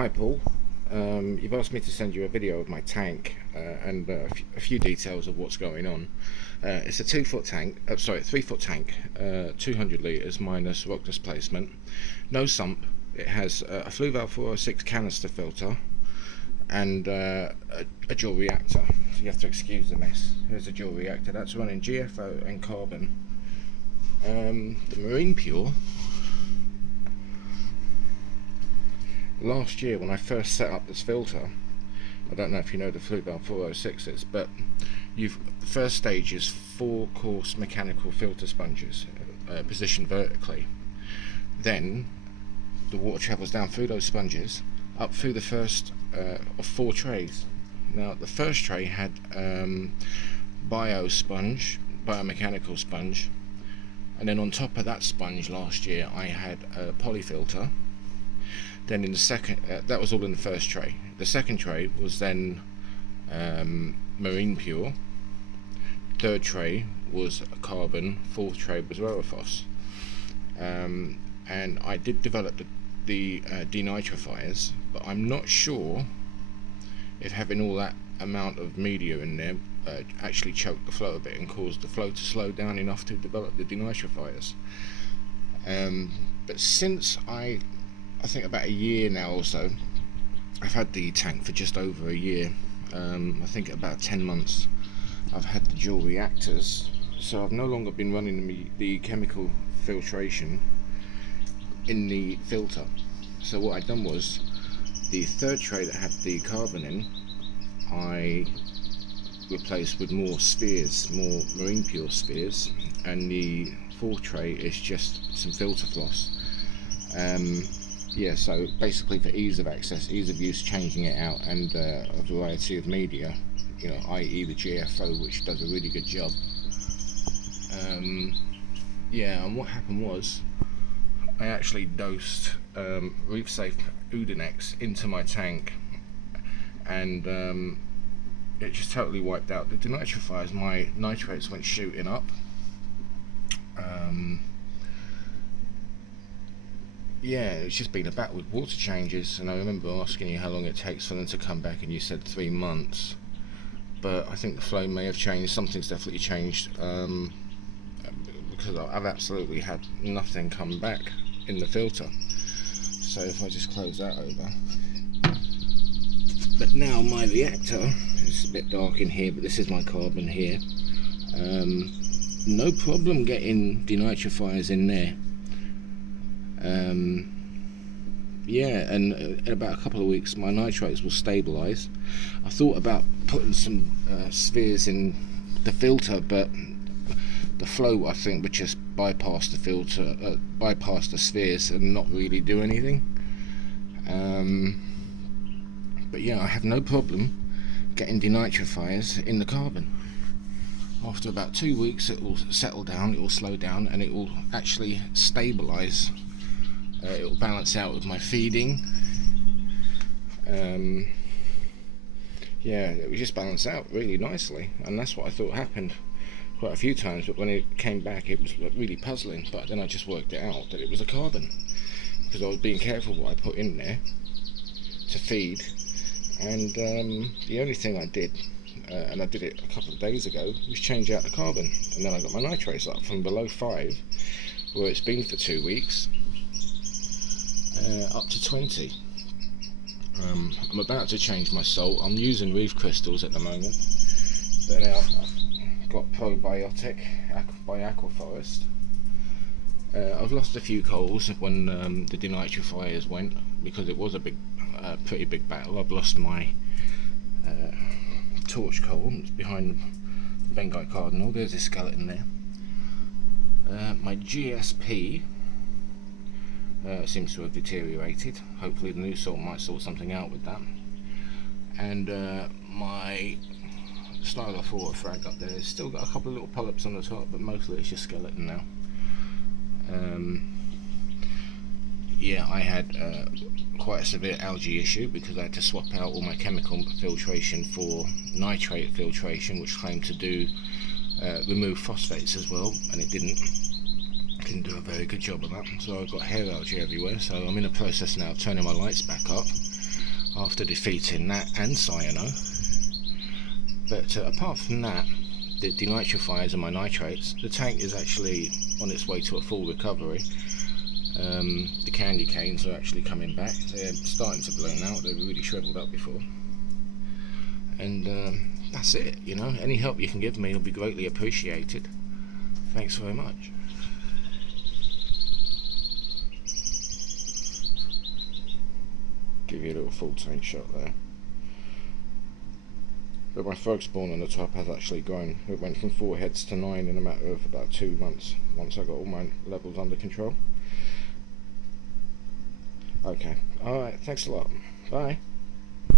Hi Paul, you've asked me to send you a video of my tank and a few details of what's going on. It's a 2 foot tank, 3 foot tank, 200 litres minus rock displacement, no sump. It has a Flue Val 406 canister filter and a dual reactor. So you have to excuse the mess. Here's a dual reactor that's running GFO and carbon. The Marine Pure. Last year when I first set up this filter, I don't know if you know the Flue Val 406s, but the first stage is 4 coarse mechanical filter sponges positioned vertically. Then the water travels down through those sponges up through the first of 4 trays. Now the first tray had biomechanical sponge, and then on top of that sponge last year I had a polyfilter. Then in the second, that was all in the first tray. The second tray was then Marine Pure. Third tray was carbon. Fourth tray was Raufoss. And I did develop the denitrifiers, but I'm not sure if having all that amount of media in there actually choked the flow a bit and caused the flow to slow down enough to develop the denitrifiers. But since I think about a year now or so, I've had the tank for just over a year. I think about 10 months I've had the dual reactors, so I've no longer been running the chemical filtration in the filter. So what I'd done was, the third tray that had the carbon in, I replaced with more spheres, more Marine Pure spheres, and the fourth tray is just some filter floss. Yeah, so basically for ease of access, ease of use, changing it out, and a variety of media, i.e. the GFO, which does a really good job. Yeah, and what happened was, I actually dosed Reef Safe Udinex into my tank, and it just totally wiped out the denitrifiers. My nitrates went shooting up. Yeah, it's just been a battle with water changes, and I remember asking you how long it takes for them to come back, and you said 3 months. But I think the flow may have changed. Something's definitely changed, because I've absolutely had nothing come back in the filter. So if I just close that over. But now my reactor, it's a bit dark in here, but this is my carbon here. No problem getting denitrifiers in there. Yeah, and in about a couple of weeks my nitrates will stabilise. I thought about putting some spheres in the filter, but the flow, I think, would just bypass the filter, bypass the spheres and not really do anything. But yeah, I have no problem getting denitrifiers in the carbon. After about 2 weeks it will settle down, it will slow down, and it will actually stabilise. It will balance out with my feeding. Yeah, it will just balance out really nicely, and that's what I thought happened quite a few times. But when it came back, it was really puzzling. But then I just worked it out that it was a carbon, because I was being careful what I put in there to feed. And the only thing I did, and I did it a couple of days ago, was change out the carbon, and then I got my nitrates up from below 5, where it's been for 2 weeks, up to 20. I'm about to change my salt. I'm using reef crystals at the moment, but now I've got probiotic by Aquaforest. I've lost a few coals when the denitrifiers went, because it was a pretty big battle. I've lost my torch coal. It's behind the Bengite Cardinal. There's a skeleton there. My GSP seems to have deteriorated. Hopefully the new salt might sort something out with that. And my Stylophora frag up there has still got a couple of little polyps on the top, but mostly it's just skeleton now. Yeah, I had quite a severe algae issue, because I had to swap out all my chemical filtration for nitrate filtration, which claimed to do remove phosphates as well, and it didn't do a very good job of that. So I've got hair algae everywhere, so I'm in a process now of turning my lights back up after defeating that and Cyano. But apart from that, the denitrifiers and my nitrates, the tank is actually on its way to a full recovery. The candy canes are actually coming back. They're starting to bloom out. They were really shriveled up before. And that's it, you know. Any help you can give me will be greatly appreciated. Thanks very much. Give you a little full tank shot there. But my frog spawn on the top has actually grown. It went from 4 heads to 9 in a matter of about 2 months, once I got all my levels under control. Okay, alright, thanks a lot. Bye.